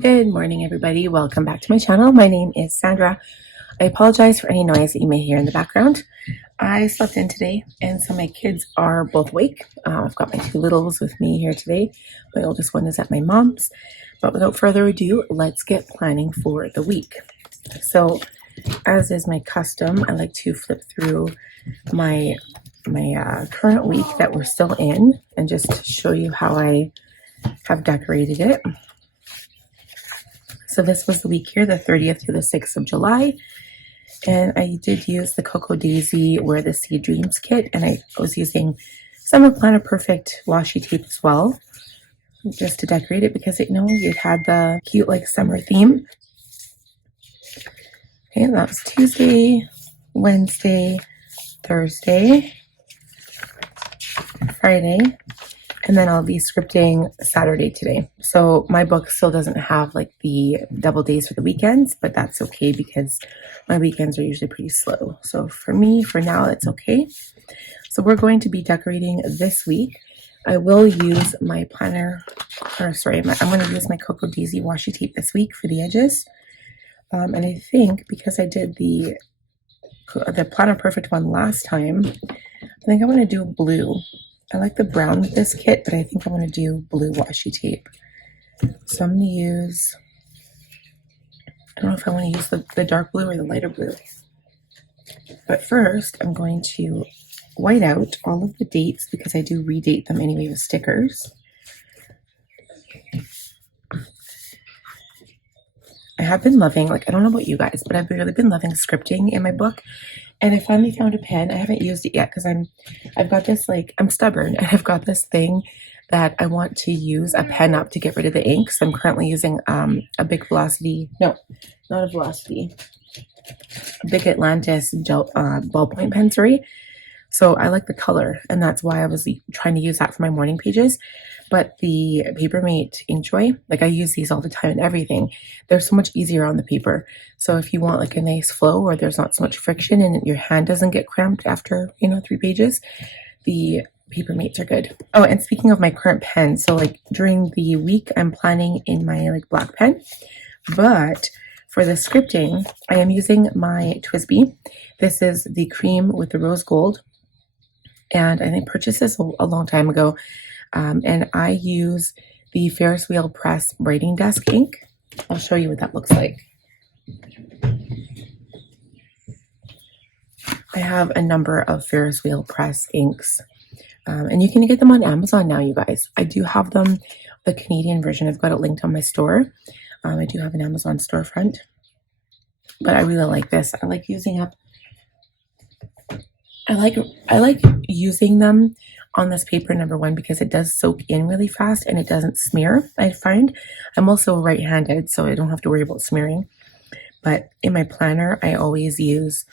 Good morning, everybody. Welcome back to my channel. My name is Sandra. I apologize for any noise that you may hear in the background. I slept in today, and so my kids are both awake. I've got my two littles with me here today. My oldest one is at my mom's. But without further ado, let's get planning for the week. So, as is my custom, I like to flip through my current week that we're still in and just show you how I have decorated it. So this was the week here, the 30th to the 6th of July. And I did use the Cocoa Daisy Wear the Sea Dreams kit. And I was using some of Planet Perfect washi tape as well, just to decorate it because it had the cute like summer theme. Okay, that was Tuesday, Wednesday, Thursday, Friday. And then I'll be scripting Saturday today. So my book still doesn't have like the double days for the weekends, but that's okay because my weekends are usually pretty slow. So for me, for now, it's okay. So we're going to be decorating this week. I will use my planner, I'm going to use my Cocoa Daisy washi tape this week for the edges. And I think because I did the Planner Perfect one last time, I think I'm going to do blue. I like the brown with this kit, but I think I'm going to do blue washi tape. So I'm going to use, I don't know if I want to use the dark blue or the lighter blue. But first, I'm going to white out all of the dates because I do redate them anyway with stickers. I have been loving, I don't know about you guys, but I've really been loving scripting in my book. And I finally found a pen. I haven't used it yet because I've got this, I'm stubborn, and I've got this thing that I want to use a pen up to get rid of the ink. So I'm currently using a Big Velocity, no, not a Velocity, a Big Atlantis ballpoint pen, sorry. So I like the color, and that's why I was trying to use that for my morning pages. But the Papermate Inkjoy, I use these all the time and everything. They're so much easier on the paper. So if you want a nice flow where there's not so much friction and your hand doesn't get cramped after, 3 pages, the Papermates are good. Oh, and speaking of my current pen, so during the week, I'm planning in my black pen. But for the scripting, I am using my TWSBI. This is the cream with the rose gold. And I purchased this a long time ago. And I use the Ferris Wheel Press Writing Desk ink. I'll show you what that looks like. I have a number of Ferris Wheel Press inks. And you can get them on Amazon now, you guys. I do have them, the Canadian version. I've got it linked on my store. I do have an Amazon storefront. But I really like this. I like using up... I like using them on this paper, number one, because it does soak in really fast and it doesn't smear, I find. I'm also right-handed, so I don't have to worry about smearing. But in my planner, I always use,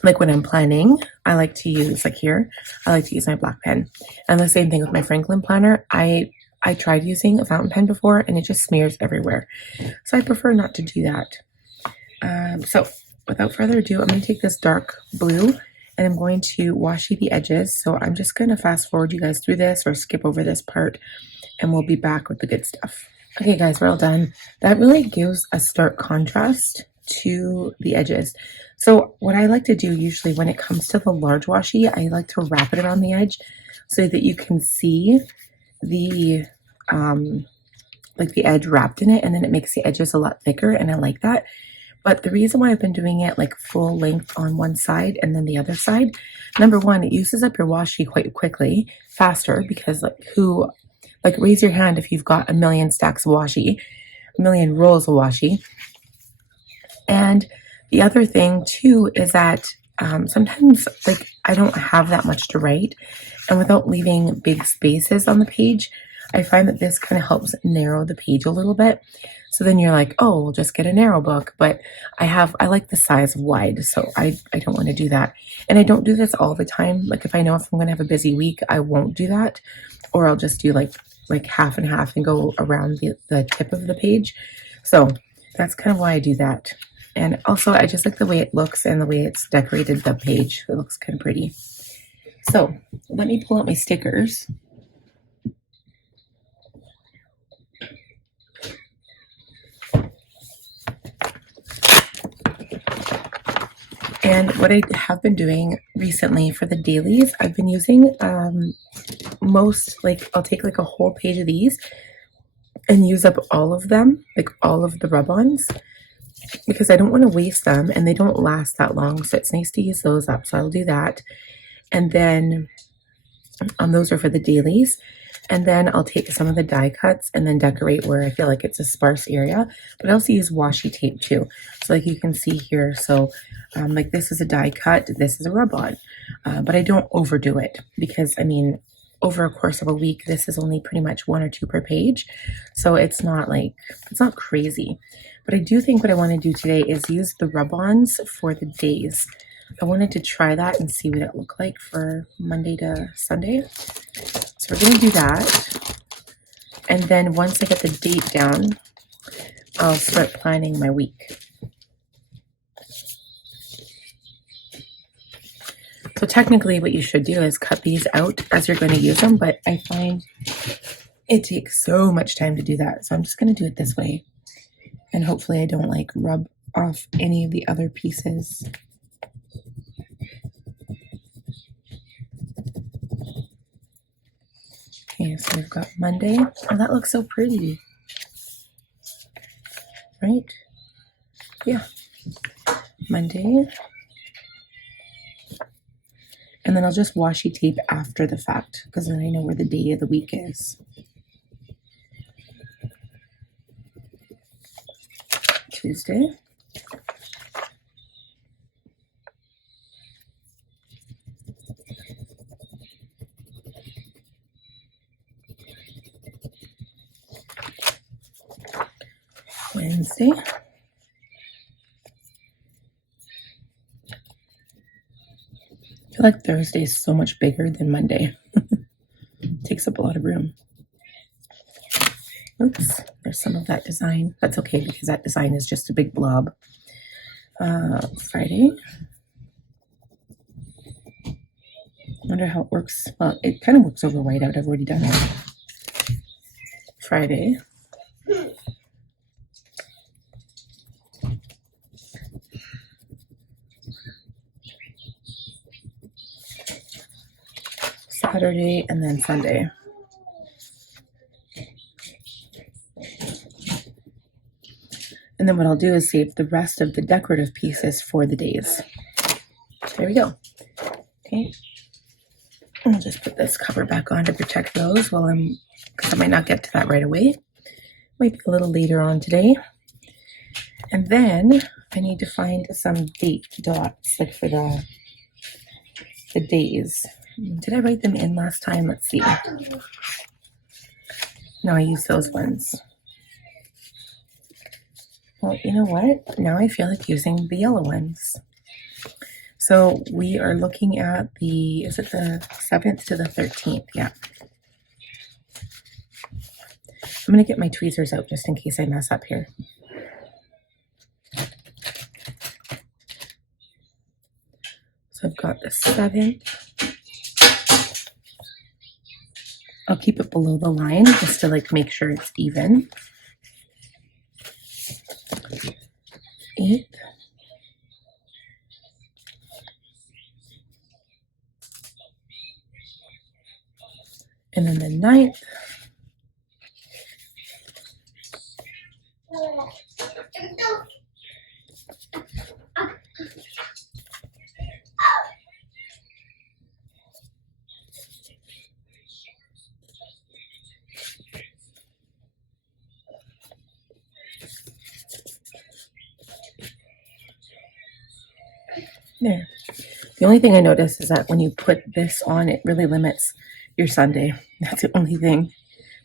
when I'm planning, I like to use, here, I like to use my black pen. And the same thing with my Franklin planner. I tried using a fountain pen before and it just smears everywhere. So I prefer not to do that. So without further ado, I'm going to take this dark blue and I'm going to washi the edges. So I'm just going to fast forward you guys through this or skip over this part and we'll be back with the good stuff. Okay guys, we're all done. That really gives a stark contrast to the edges. So what I like to do usually when it comes to the large washi, I like to wrap it around the edge so that you can see the the edge wrapped in it, and then it makes the edges a lot thicker, and I like that. But the reason why I've been doing it full length on one side and then the other side, number one, it uses up your washi quite quickly, faster, because raise your hand if you've got a million stacks of washi, a million rolls of washi. And the other thing too is that sometimes I don't have that much to write, and without leaving big spaces on the page, I find that this kind of helps narrow the page a little bit. So then you're like, oh, we'll just get a narrow book. But I like the size of wide, so I don't want to do that. And I don't do this all the time. If I know if I'm going to have a busy week, I won't do that. Or I'll just do like half and half and go around the tip of the page. So that's kind of why I do that. And also I just like the way it looks and the way it's decorated the page. It looks kind of pretty. So let me pull out my stickers. And what I have been doing recently for the dailies, I've been using I'll take like a whole page of these and use up all of them, like all of the rub-ons, because I don't want to waste them and they don't last that long. So it's nice to use those up. So I'll do that. And then those are for the dailies. And then I'll take some of the die cuts and then decorate where I feel like it's a sparse area. But I also use washi tape too. So like you can see here, so like this is a die cut, this is a rub-on. But I don't overdo it because, I mean, over a course of a week, this is only pretty much 1 or 2 per page. So it's not crazy. But I do think what I want to do today is use the rub-ons for the days. I wanted to try that and see what it looked like for Monday to Sunday. So we're going to do that. And then once I get the date down, I'll start planning my week. So technically what you should do is cut these out as you're going to use them, but I find it takes so much time to do that. So I'm just going to do it this way. And hopefully I don't like rub off any of the other pieces. Okay, so we've got Monday. Oh, that looks so pretty. Right? Yeah. Monday. And then I'll just washi tape after the fact because then I know where the day of the week is. Tuesday. Wednesday. I feel like Thursday is so much bigger than Monday. Takes up a lot of room. Oops, there's some of that design. That's okay because that design is just a big blob. Friday. Wonder how it works. Well, it kind of works over whiteout. I've already done it. Friday. Saturday, and then Sunday. And then what I'll do is save the rest of the decorative pieces for the days. There we go. Okay. I'll just put this cover back on to protect those because I might not get to that right away. Might be a little later on today. And then I need to find some date dots, like for the days. Did I write them in last time? Let's see. No, I used those ones. Well, you know what? Now I feel like using the yellow ones. So we are looking at is it the 7th to the 13th? Yeah. I'm going to get my tweezers out just in case I mess up here. So I've got the 7th. I'll keep it below the line just to make sure it's even. 8th. And then the 9th. There. The only thing I noticed is that when you put this on, it really limits your Sunday. That's the only thing.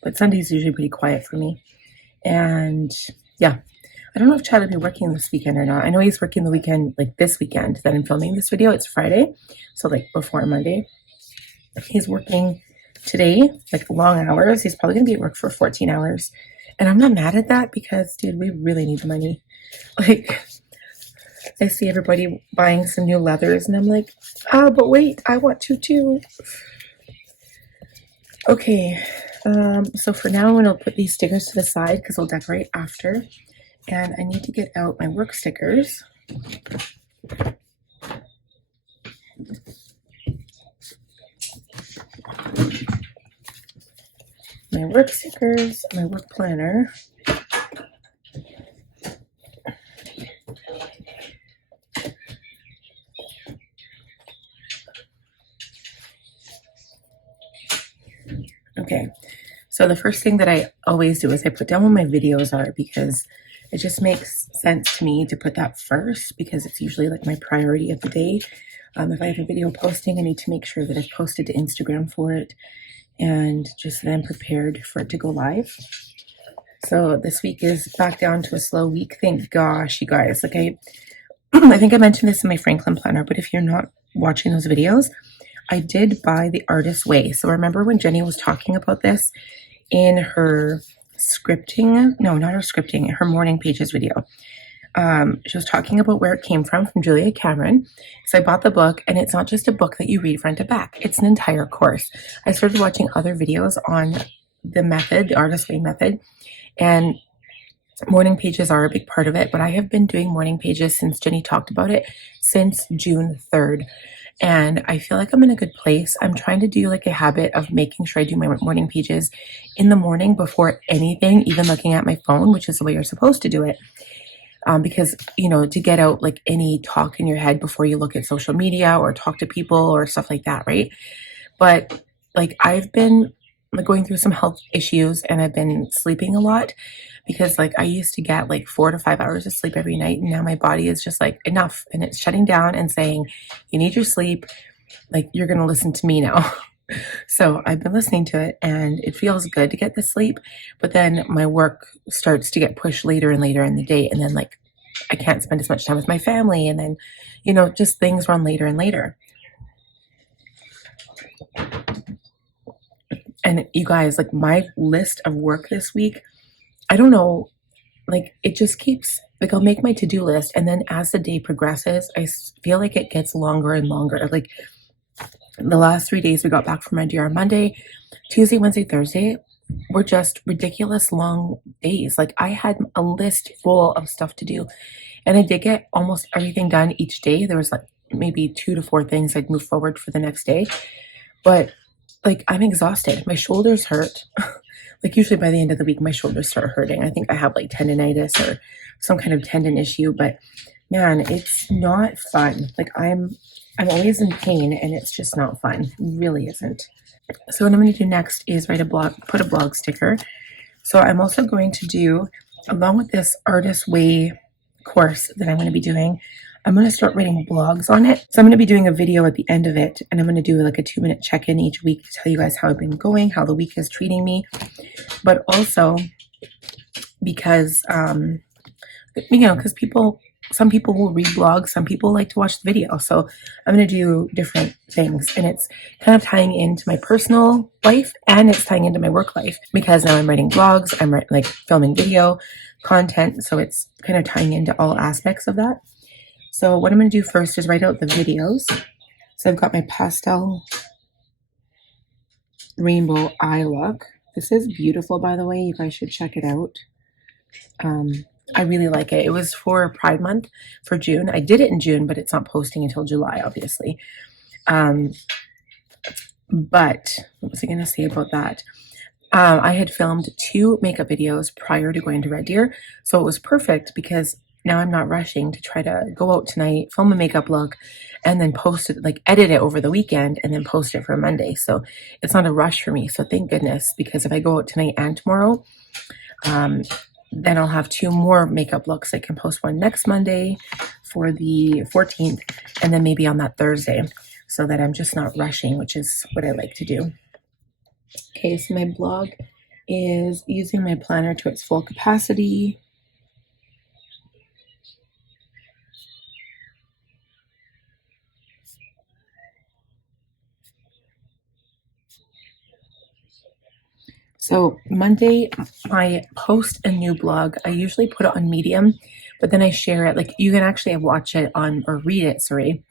But Sunday's usually pretty quiet for me. And yeah, I don't know if Chad will be working this weekend or not. I know he's working the weekend, this weekend that I'm filming this video. It's Friday, so before Monday. He's working today, long hours. He's probably going to be at work for 14 hours. And I'm not mad at that because, dude, we really need the money. I see everybody buying some new leathers and I'm like, but wait, I want to too. Okay, so for now I'm going to put these stickers to the side because I'll decorate after. And I need to get out my work stickers. my work stickers, my work planner. Okay, so the first thing that I always do is I put down what my videos are, because it just makes sense to me to put that first, because it's usually like my priority of the day. If I have a video posting, I need to make sure that I've posted to Instagram for it, and just that I'm prepared for it to go live. So this week is back down to a slow week. Thank gosh, you guys. Like I think I mentioned this in my Franklin planner, but if you're not watching those videos, I did buy the Artist's Way. So remember when Jenny was talking about this in her scripting, no, not her scripting, her morning pages video. She was talking about where it came from Julia Cameron. So I bought the book, and it's not just a book that you read front to back. It's an entire course. I started watching other videos on the method, the Artist's Way method, and morning pages are a big part of it, but I have been doing morning pages since Jenny talked about it since June 3rd. And I feel like I'm in a good place. I'm trying to do like a habit of making sure I do my morning pages in the morning before anything, even looking at my phone, which is the way you're supposed to do it. Because, you know, to get out like any talk in your head before you look at social media or talk to people or stuff like that, right? But like I've been like going through some health issues, and I've been sleeping a lot, because like I used to get like 4 to 5 hours of sleep every night, and now my body is just like enough, and it's shutting down and saying, you need your sleep, like you're gonna listen to me now. So I've been listening to it, and it feels good to get the sleep, but then my work starts to get pushed later and later in the day, and then like I can't spend as much time with my family, and then, you know, just things run later and later. And you guys, like my list of work this week, I don't know, like it just keeps, like I'll make my to-do list, and then as the day progresses, I feel like it gets longer and longer. Like the last 3 days we got back from India on Monday, Tuesday, Wednesday, Thursday were just ridiculous long days. Like I had a list full of stuff to do, and I did get almost everything done each day. There was like maybe 2 to 4 things I'd move forward for the next day, but like I'm exhausted. My shoulders hurt. Like usually by the end of the week, my shoulders start hurting. I think I have like tendonitis or some kind of tendon issue, but man, it's not fun. Like I'm always in pain, and it's just not fun. It really isn't. So what I'm going to do next is put a blog sticker. So I'm also going to do, along with this Artist's Way course that I'm going to be doing, I'm going to start writing blogs on it. So I'm going to be doing a video at the end of it, and I'm going to do like a 2-minute check-in each week to tell you guys how I've been going, how the week is treating me, but also because, you know, because some people will read blogs, some people like to watch the video. So I'm going to do different things, and it's kind of tying into my personal life, and it's tying into my work life, because now I'm writing blogs, I'm like filming video content. So it's kind of tying into all aspects of that. So what I'm going to do first is write out the videos. So I've got my pastel rainbow eye look. This is beautiful, by the way. You guys should check it out. I really like it. It was for Pride Month for June. I did it in June, but it's not posting until July, obviously. But what was I going to say about that? I had filmed 2 makeup videos prior to going to Red Deer, so it was perfect, because now I'm not rushing to try to go out tonight, film a makeup look, and then post it, like edit it over the weekend and then post it for Monday. So it's not a rush for me. So thank goodness, because if I go out tonight and tomorrow, then I'll have 2 more makeup looks. I can post one next Monday for the 14th, and then maybe on that Thursday, so that I'm just not rushing, which is what I like to do. Okay, so my blog is using my planner to its full capacity. So Monday, I post a new blog. I usually put it on Medium, but then I share it. Like you can actually watch it on, or read it, sorry.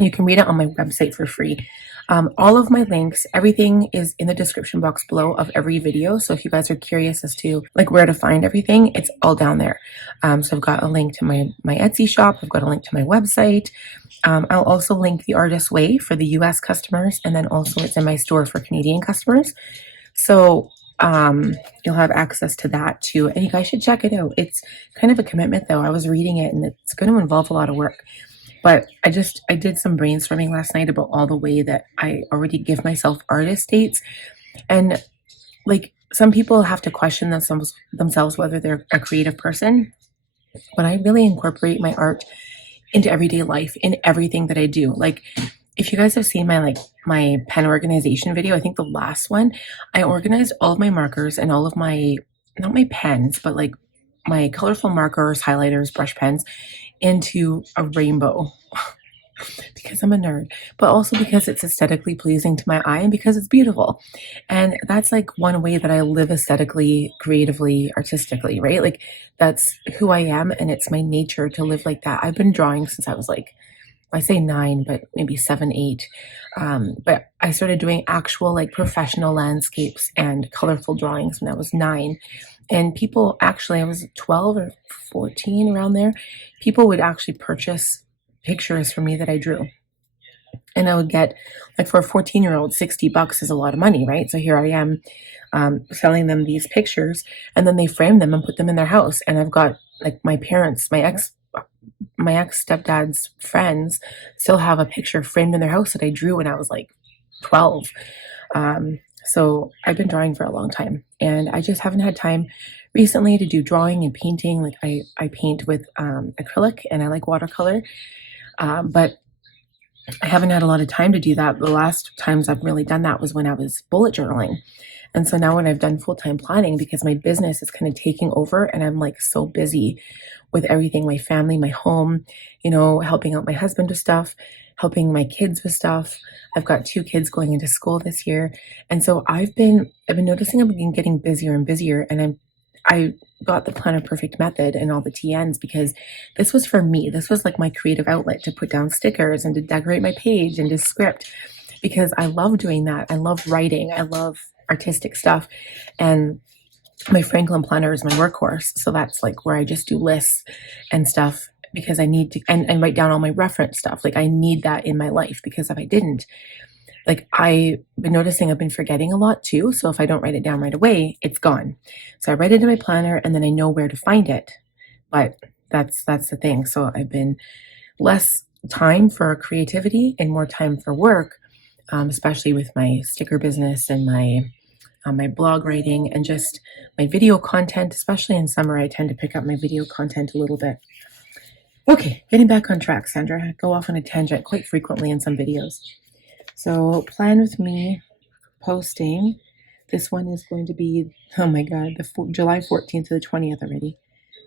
You can read it on my website for free. All of my links, everything is in the description box below of every video. So if you guys are curious as to like where to find everything, it's all down there. So I've got a link to my Etsy shop. I've got a link to my website. I'll also link the Artist's Way for the US customers. And then also it's in my store for Canadian customers. So you'll have access to that too. And you guys should check it out. It's kind of a commitment though. I was reading it and it's going to involve a lot of work. But I did some brainstorming last night about all the way that I already give myself artist dates. And like some people have to question themselves whether they're a creative person. But I really incorporate my art into everyday life in everything that I do. Like if you guys have seen my pen organization video, I think the last one, I organized all of my markers and all of my, not my pens, but like my colorful markers, highlighters, brush pens into a rainbow because I'm a nerd, but also because it's aesthetically pleasing to my eye and because it's beautiful. And that's like one way that I live aesthetically, creatively, artistically, right? Like that's who I am and it's my nature to live like that. I've been drawing since I was like, I say 9, but maybe 7, 8. But I started doing actual like professional landscapes and colorful drawings when I was 9. And people actually, I was 12 or 14 around there, people would actually purchase pictures for me that I drew. And I would get, like for a 14-year-old, $60 is a lot of money, right? So here I am selling them these pictures and then they frame them and put them in their house. And I've got like my parents, my ex stepdad's friends still have a picture framed in their house that I drew when I was like 12. So I've been drawing for a long time and I just haven't had time recently to do drawing and painting. Like I paint with acrylic and I like watercolor, but I haven't had a lot of time to do that. The last times I've really done that was when I was bullet journaling. And so now when I've done full-time planning, because my business is kind of taking over and I'm like so busy with everything, my family, my home, you know, helping out my husband with stuff, helping my kids with stuff. I've got 2 kids going into school this year. And so I've been noticing I've been getting busier and busier. And I got the Planner Perfect method and all the TNs because this was for me. This was like my creative outlet to put down stickers and to decorate my page and to script because I love doing that. I love writing. I love artistic stuff. And my Franklin planner is my workhorse. So that's like where I just do lists and stuff because I need to, and write down all my reference stuff. Like I need that in my life because if I didn't, like I've been noticing I've been forgetting a lot too. So if I don't write it down right away, it's gone. So I write it in my planner and then I know where to find it. But that's the thing. So I've been less time for creativity and more time for work, especially with my sticker business and my blog writing and just my video content, especially in summer. I tend to pick up my video content a little bit. Okay, getting back on track, Sandra. I go off on a tangent quite frequently in some videos. So plan with me posting. This one is going to be, oh my God, July 14th to the 20th already.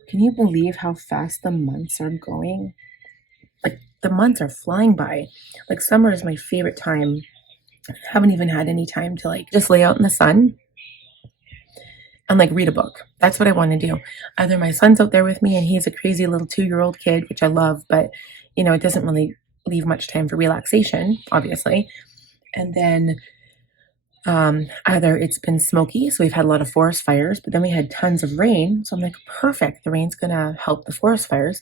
Can you believe how fast the months are going? Like the months are flying by. Like summer is my favorite time. I haven't even had any time to like just lay out in the sun and like read a book. That's what I want to do. Either my son's out there with me and he's a crazy little 2-year-old kid, which I love, but you know, it doesn't really leave much time for relaxation, obviously. And then either it's been smoky, so we've had a lot of forest fires, but then we had tons of rain. So I'm like, perfect, the rain's gonna help the forest fires.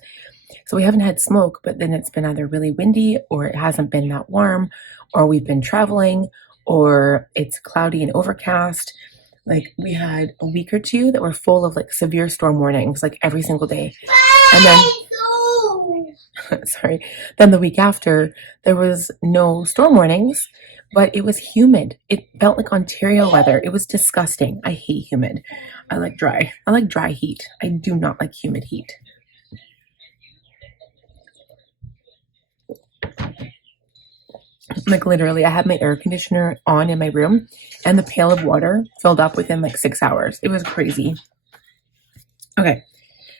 So we haven't had smoke, but then it's been either really windy or it hasn't been that warm, or we've been traveling, or it's cloudy and overcast. Like we had a week or 2 that were full of like severe storm warnings, like every single day. And then sorry, then the week after there was no storm warnings, but it was humid. It felt like Ontario weather. It was disgusting. I hate humid. I like dry. I like dry heat. I do not like humid heat. Like literally, I had my air conditioner on in my room and the pail of water filled up within like 6 hours. It was crazy. Okay,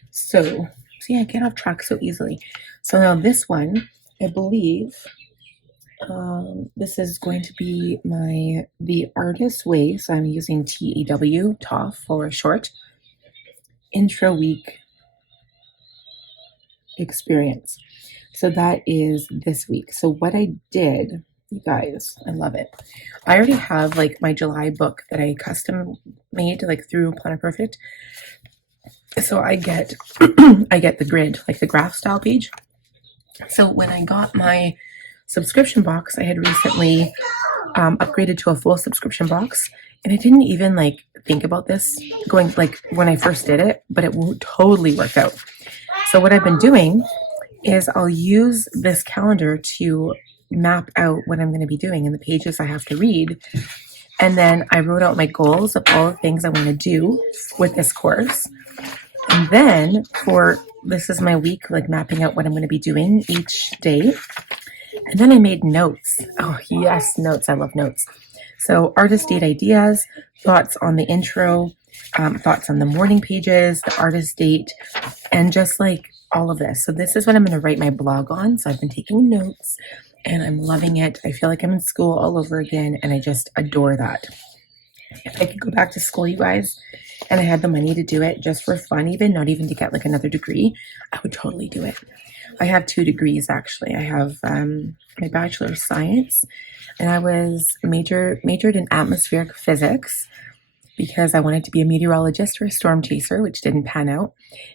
so see, I get off track so easily. So now this one, I believe, this is going to be the Artist's Way. So I'm using TAW, TAW for short, intro week experience. So that is this week. So what I did, you guys, I love it. I already have like my July book that I custom made like through Planner Perfect. So I get I get the grid, like the graph style page. So when I got my subscription box, I had recently upgraded to a full subscription box. And I didn't even like think about this going like when I first did it, but it will totally work out. So what I've been doing is I'll use this calendar to map out what I'm going to be doing in the pages I have to read. And then I wrote out my goals of all the things I want to do with this course. And then this is my week, like mapping out what I'm going to be doing each day. And then I made notes. Oh yes, notes. I love notes. So artist date ideas, thoughts on the intro, thoughts on the morning pages, the artist date, and just like all of this. So this is what I'm going to write my blog on. So I've been taking notes and I'm loving it. I feel like I'm in school all over again and I just adore that. If I could go back to school, you guys, and I had the money to do it just for fun, even not even to get like another degree, I would totally do it. I have 2 degrees actually. I have my Bachelor of Science, and I was majored in atmospheric physics because I wanted to be a meteorologist or a storm chaser, which didn't pan out.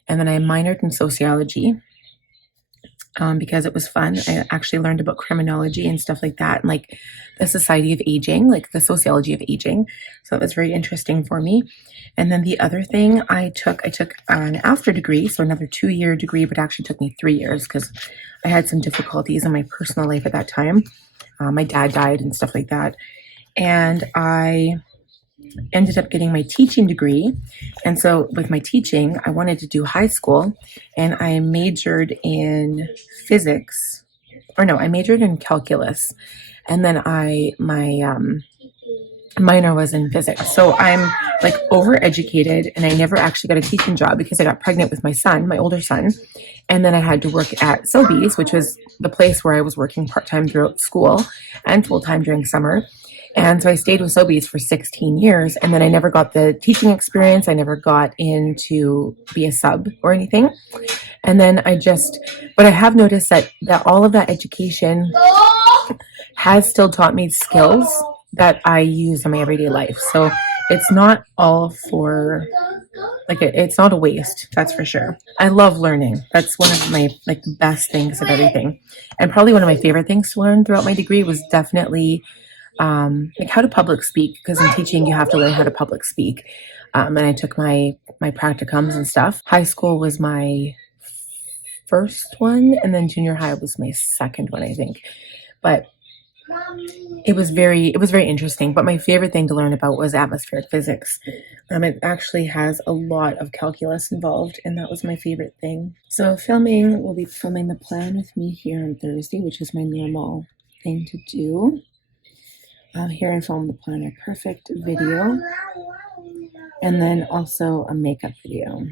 And then I minored in sociology because it was fun. I actually learned about criminology and stuff like that, and like the society of aging, like the sociology of aging. So it was very interesting for me. And then the other thing I took an after degree, so another 2-year degree, but actually took me 3 years because I had some difficulties in my personal life at that time. My dad died and stuff like that. And I ended up getting my teaching degree. And so with my teaching, I wanted to do high school, and I majored in physics. Or no, I majored in calculus. And then my minor was in physics. So I'm like overeducated, and I never actually got a teaching job because I got pregnant with my son, my older son. And then I had to work at Sobeys, which was the place where I was working part-time throughout school and full-time during summer. And so I stayed with Sobeys for 16 years, and then I never got the teaching experience. I never got in to be a sub or anything. And then but I have noticed that all of that education has still taught me skills that I use in my everyday life. So it's not all for, like, it's not a waste, that's for sure. I love learning. That's one of my, like, the best things of everything. And probably one of my favorite things to learn throughout my degree was definitely like how to public speak, because in teaching you have to learn how to public speak. And I took my practicums and stuff. High school was my first one, and then junior high was my second one, I think. But it was very interesting. But my favorite thing to learn about was atmospheric physics. It actually has a lot of calculus involved, and that was my favorite thing. So we'll be filming the plan with me here on Thursday, which is my normal thing to do. Here I filmed the Planner Perfect video, and then also a makeup video.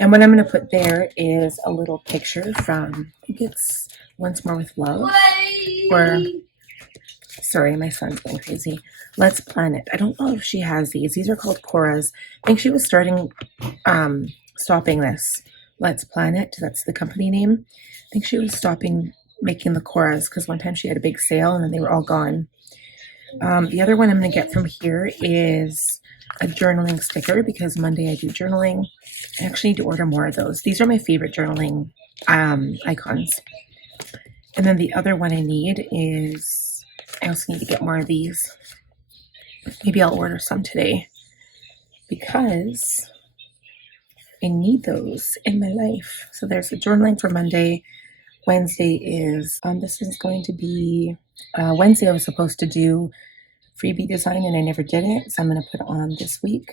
And what I'm going to put there is a little picture from, I think it's Once More with Love, or, sorry, my son's going crazy, Let's Plan It. I don't know if she has these. These are called Cora's. I think she was stopping this. Let's Plan It, that's the company name. I think she was stopping making the Coras because one time she had a big sale and then they were all gone. The other one I'm going to get from here is a journaling sticker because Monday I do journaling. I actually need to order more of those. These are my favorite journaling icons. And then the other one I need is, I also need to get more of these. Maybe I'll order some today because I need those in my life. So there's a journaling for Monday. Wednesday is, this is going to be, Wednesday I was supposed to do freebie design and I never did it. So I'm going to put it on this week.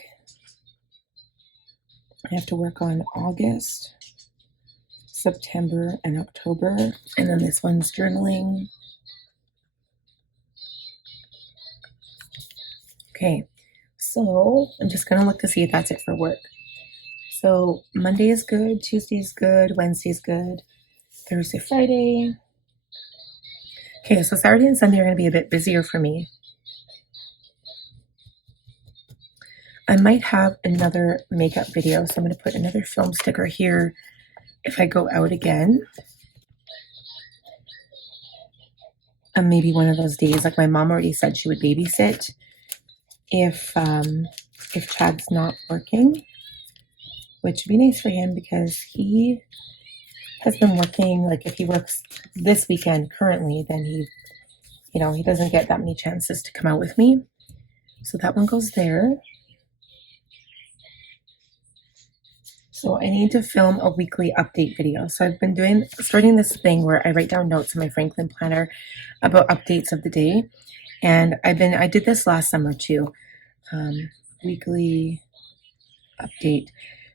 I have to work on August, September, and October. And then this one's journaling. Okay, so I'm just going to look to see if that's it for work. So Monday is good, Tuesday is good, Wednesday is good, Thursday, Friday. Okay, so Saturday and Sunday are going to be a bit busier for me. I might have another makeup video, so I'm going to put another film sticker here if I go out again. And maybe one of those days, like my mom already said she would babysit if Chad's not working, which would be nice for him because he has been working. Like if he works this weekend currently, then you know, he doesn't get that many chances to come out with me. So that one goes there. So I need to film a weekly update video. So I've been starting this thing where I write down notes in my Franklin planner about updates of the day. And I did this last summer too. Weekly update.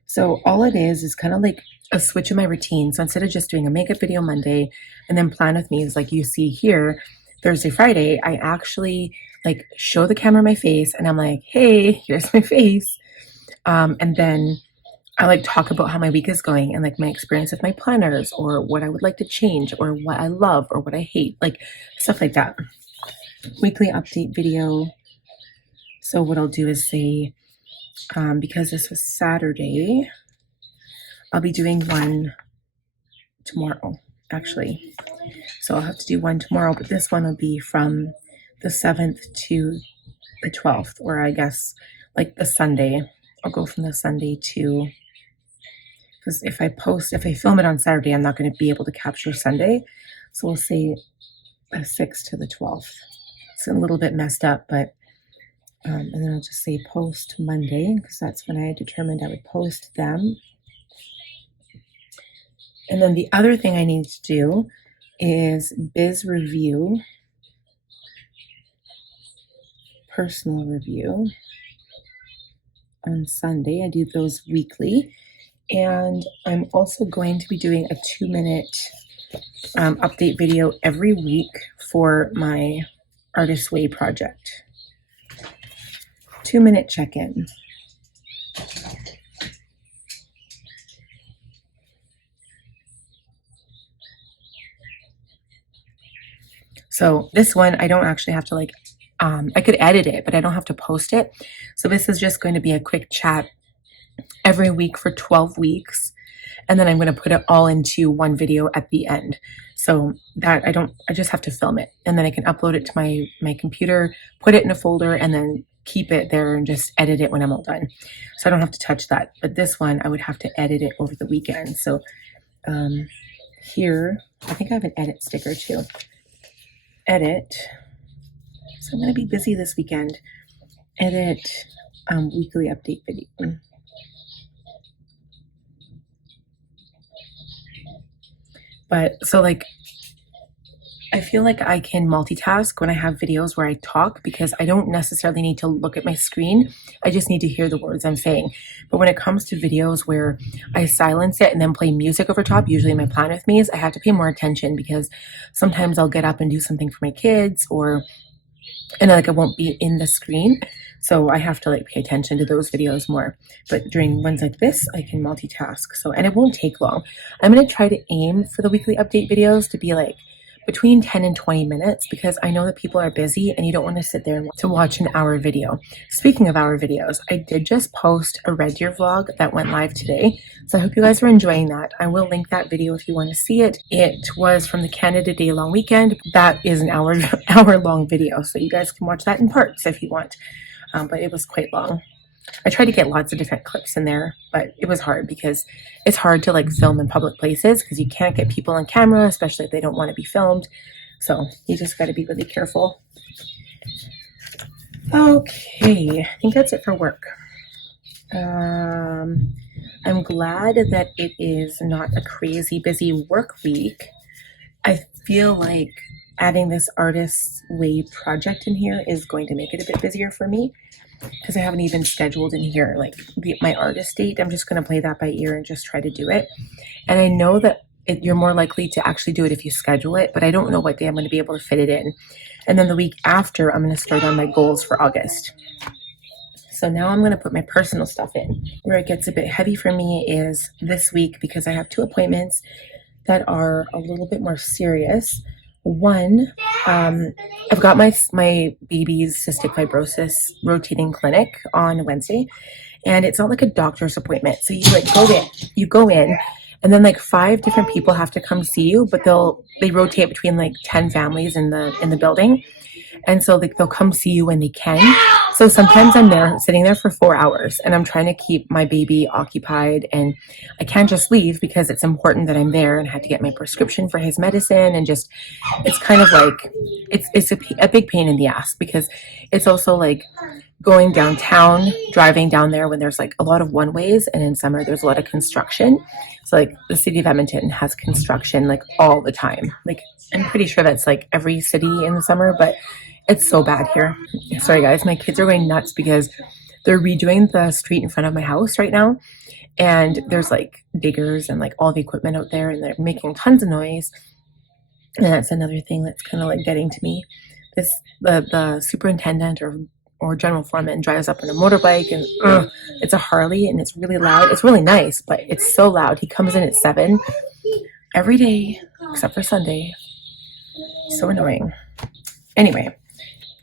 So all it is kind of like a switch in my routine. So instead of just doing a makeup video Monday and then plan with me is like you see here, Thursday, Friday, I actually like show the camera my face and I'm like, hey, here's my face. And then I like talk about how my week is going and like my experience with my planners or what I would like to change or what I love or what I hate, like stuff like that. Weekly update video. So what I'll do is say, because this was Saturday, I'll be doing one tomorrow, actually. So I'll have to do one tomorrow, but this one will be from the 7th to the 12th, or I guess like the Sunday. I'll go from the Sunday to, because if I film it on Saturday, I'm not going to be able to capture Sunday. So we'll say the 6th to the 12th. It's a little bit messed up, but, and then I'll just say post Monday, because that's when I determined I would post them. And then the other thing I need to do is biz review, personal review on Sunday. I do those weekly. And I'm also going to be doing a 2-minute update video every week for my Artist Way project. 2-minute check-in. So this one, I don't actually have to like, I could edit it, but I don't have to post it. So this is just going to be a quick chat every week for 12 weeks. And then I'm going to put it all into one video at the end. So that I just have to film it. And then I can upload it to my computer, put it in a folder, and then keep it there and just edit it when I'm all done. So I don't have to touch that. But this one, I would have to edit it over the weekend. So here, I think I have an edit sticker too. Edit. So I'm going to be busy this weekend. Edit weekly update video. But so like, I feel like I can multitask when I have videos where I talk because I don't necessarily need to look at my screen. I just need to hear the words I'm saying. But when it comes to videos where I silence it and then play music over top, usually my plan with me is I have to pay more attention because sometimes I'll get up and do something for my kids and like I won't be in the screen. So I have to like pay attention to those videos more. But during ones like this, I can multitask. So, and it won't take long. I'm going to try to aim for the weekly update videos to be like between 10 and 20 minutes because I know that people are busy and you don't want to sit there to watch an hour video. Speaking of hour videos, I did just post a Red Deer vlog that went live today. So I hope you guys are enjoying that. I will link that video if you want to see it. It was from the Canada Day long weekend. That is an hour long video. So you guys can watch that in parts if you want. But it was quite long. I tried to get lots of different clips in there, but it was hard because it's hard to like film in public places because you can't get people on camera, especially if they don't want to be filmed. So you just got to be really careful. Okay, I think that's it for work. I'm glad that it is not a crazy busy work week. I feel like adding this Artist Way project in here is going to make it a bit busier for me because I haven't even scheduled in here like my artist date. I'm just going to play that by ear and just try to do it. And I know that you're more likely to actually do it if you schedule it, but I don't know what day I'm going to be able to fit it in. And then the week after, I'm going to start on my goals for August. So now I'm going to put my personal stuff in. Where it gets a bit heavy for me is this week because I have 2 appointments that are a little bit more serious. One, I've got my baby's cystic fibrosis rotating clinic on Wednesday, and it's not like a doctor's appointment. So you go in, and then like 5 different people have to come see you, but they rotate between like 10 families in the building. And so like they'll come see you when they can. So sometimes I'm there sitting there for 4 hours and I'm trying to keep my baby occupied, and I can't just leave because it's important that I'm there, and I have to get my prescription for his medicine, and just it's kind of like it's a big pain in the ass, because it's also like going downtown, driving down there when there's like a lot of one ways, and in summer there's a lot of construction. So like the city of Edmonton has construction like all the time. Like I'm pretty sure that's like every city in the summer, but it's so bad here. Sorry guys, my kids are going nuts because they're redoing the street in front of my house right now, and there's like diggers and like all the equipment out there, and they're making tons of noise. And that's another thing that's kind of like getting to me. The superintendent or general foreman drives up on a motorbike, and it's a Harley, and it's really loud. It's really nice, but it's so loud. He comes in at 7 every day except for Sunday. So annoying. Anyway,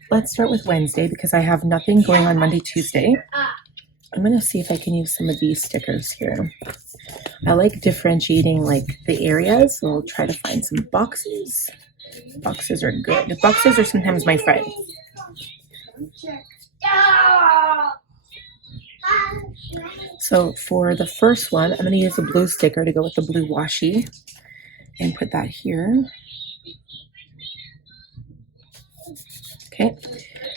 let's start with Wednesday because I have nothing going on Monday, Tuesday. I'm going to see if I can use some of these stickers here. I like differentiating like the areas, so I'll try to find some boxes. Boxes are good. The boxes are sometimes my friend. So for the first one, I'm going to use a blue sticker to go with the blue washi and put that here. Okay,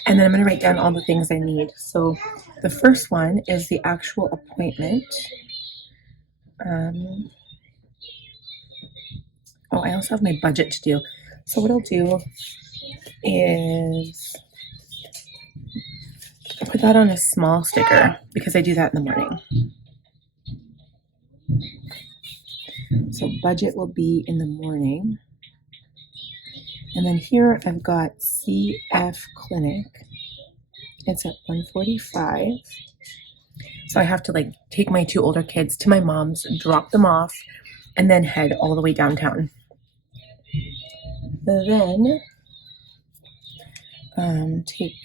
and then I'm going to write down all the things I need. So the first one is the actual appointment. Oh, I also have my budget to do. So what I'll do is put that on a small sticker because I do that in the morning. So budget will be in the morning. And then here I've got CF Clinic. It's at 1:45. So I have to like take my 2 older kids to my mom's, drop them off, and then head all the way downtown. Then take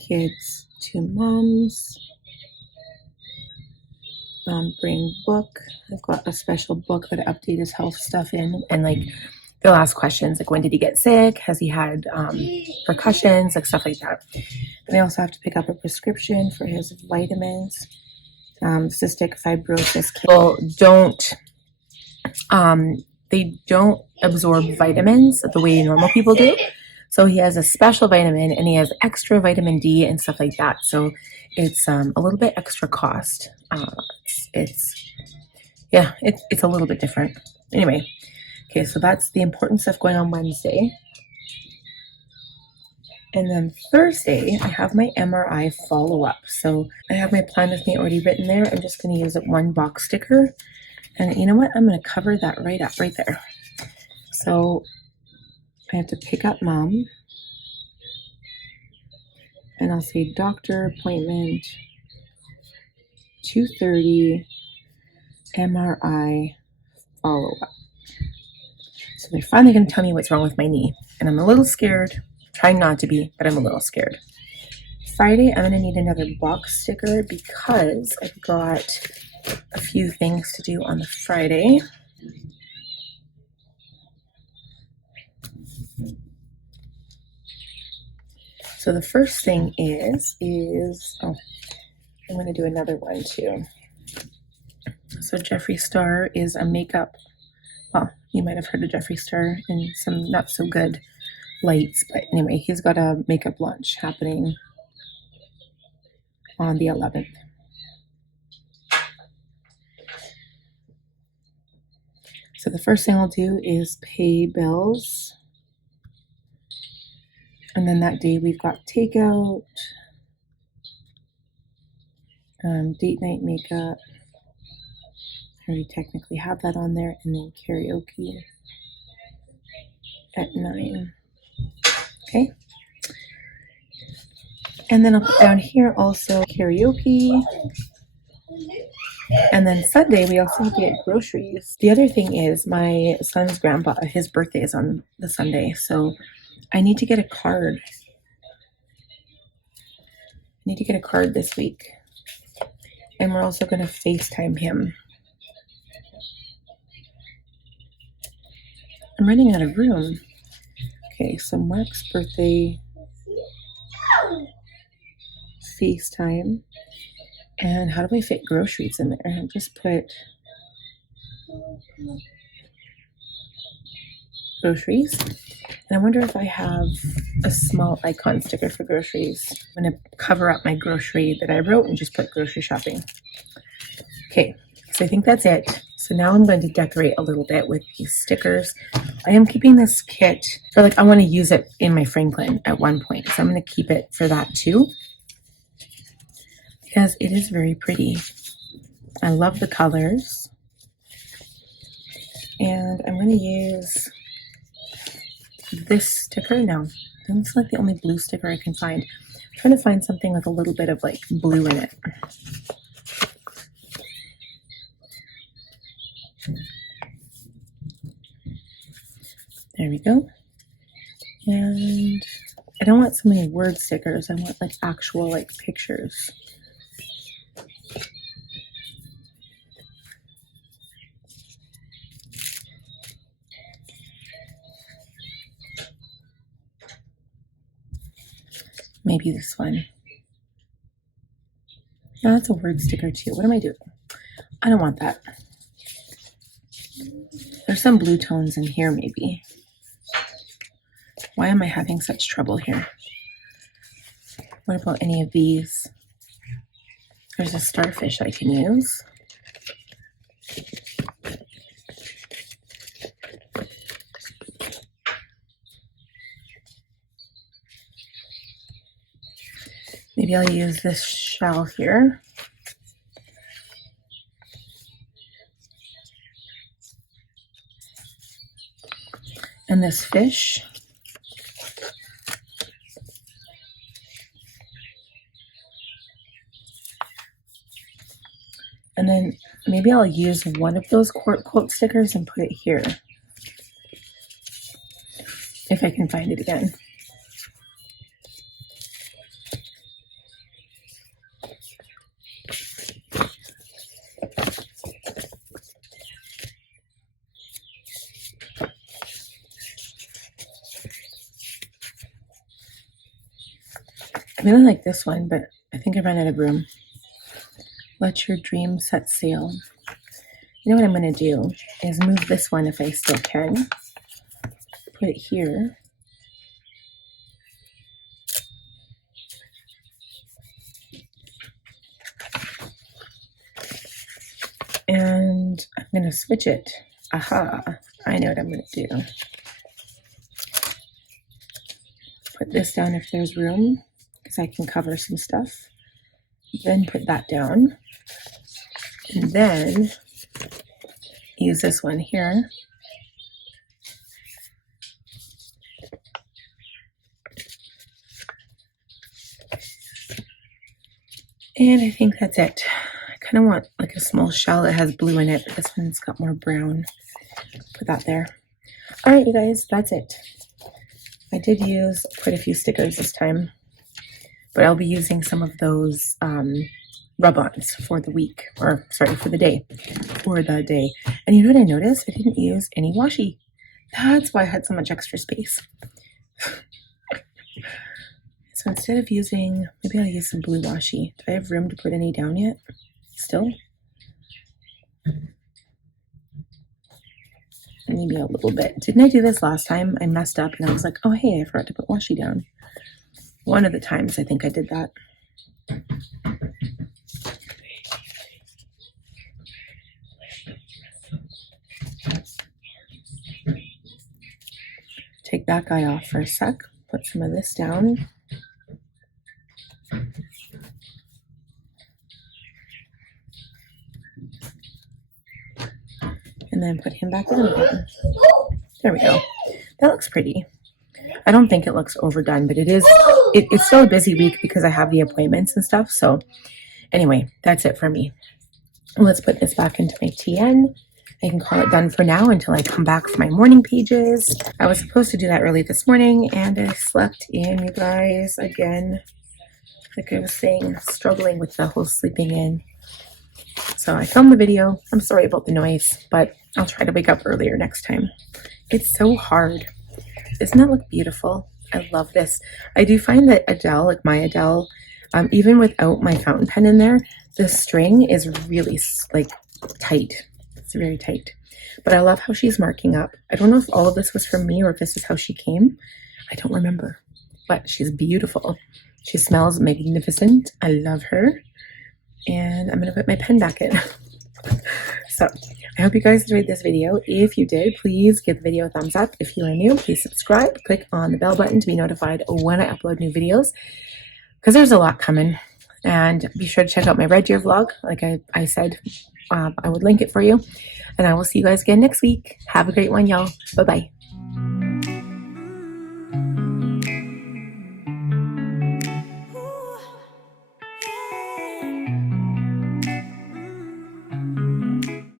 kids to mom's, bring book. I've got a special book that I update his health stuff in, and like they'll ask questions like when did he get sick, has he had percussions, like stuff like that. And I also have to pick up a prescription for his vitamins. Cystic fibrosis people they don't absorb vitamins the way normal people do. So he has a special vitamin, and he has extra vitamin D and stuff like that. So it's a little bit extra cost. It's a little bit different. Anyway, okay, so that's the important stuff going on Wednesday. And then Thursday, I have my MRI follow-up. So I have my plan with me already written there. I'm just going to use one box sticker. And you know what? I'm going to cover that right up right there. So I have to pick up mom. And I'll say doctor appointment, 2:30, MRI follow-up. So they're finally going to tell me what's wrong with my knee. And I'm a little scared. Trying not to be, but I'm a little scared. Friday, I'm going to need another box sticker because I've got a few things to do on the Friday. So the first thing is I'm going to do another one too. So Jeffree Star is a makeup, well, you might have heard of Jeffree Star in some not so good lights, but anyway, he's got a makeup launch happening on the 11th. So the first thing I'll do is pay bills. And then that day we've got takeout, date night makeup. I already technically have that on there. And then karaoke at 9. Okay. And then I'll put down here also karaoke. And then Sunday, we also have to get groceries. The other thing is my son's grandpa, his birthday is on the Sunday. So I need to get a card. I need to get a card this week. And we're also going to FaceTime him. I'm running out of room. Okay, so Mark's birthday FaceTime. And how do I fit groceries in there? I'll just put groceries. And I wonder if I have a small icon sticker for groceries. I'm going to cover up my grocery that I wrote and just put grocery shopping. Okay, so I think that's it. So now I'm going to decorate a little bit with these stickers. I am keeping this kit for like, I want to use it in my Franklin at one point. So I'm going to keep it for that too, because it is very pretty. I love the colors. And I'm going to use this sticker. No, that's like the only blue sticker I can find. I'm trying to find something with a little bit of like blue in it. There we go. And I don't want so many word stickers. I want like actual like pictures. Maybe this one. No, that's a word sticker too. What am I doing? I don't want that. There's some blue tones in here maybe. Why am I having such trouble here? What about any of these? There's a starfish I can use. Maybe I'll use this shell here. And this fish. And then maybe I'll use one of those quote stickers and put it here. If I can find it again. I really like this one, but I think I ran out of room. Let your dream set sail. You know what I'm going to do is move this one if I still can. Put it here. And I'm going to switch it. Aha, I know what I'm going to do. Put this down if there's room, because I can cover some stuff. Then put that down. And then use this one here. And I think that's it. I kind of want like a small shell that has blue in it, but this one's got more brown. Put that there. All right, you guys, that's it. I did use quite a few stickers this time, but I'll be using some of those rub-ons for the week, or sorry, for the day. And you know what I noticed? I didn't use any washi. That's why I had so much extra space. So instead of using, maybe I'll use some blue washi. Do I have room to put any down yet? Still? Maybe a little bit. Didn't I do this last time? I messed up and I was like, oh hey, I forgot to put washi down. One of the times I think I did that. Take that guy off for a sec. Put some of this down. And then put him back down again. There we go. That looks pretty. I don't think it looks overdone, but it's still a busy week because I have the appointments and stuff. So anyway, that's it for me. Let's put this back into my TN. I can call it done for now until I come back for my morning pages. I was supposed to do that early this morning and I slept in, you guys, again. Like I was saying, struggling with the whole sleeping in. So I filmed the video. I'm sorry about the noise, but I'll try to wake up earlier next time. It's so hard. Doesn't that look beautiful? I love this. I do find that Adele, like my Adele, even without my fountain pen in there, the string is really like tight. It's very tight. But I love how she's marking up. I don't know if all of this was from me or if this is how she came. I don't remember. But she's beautiful. She smells magnificent. I love her. And I'm going to put my pen back in. So I hope you guys enjoyed this video. If you did, please give the video a thumbs up. If you are new, please subscribe. Click on the bell button to be notified when I upload new videos, because there's a lot coming. And be sure to check out my Red Deer vlog. Like I said, I would link it for you. And I will see you guys again next week. Have a great one, y'all. Bye-bye.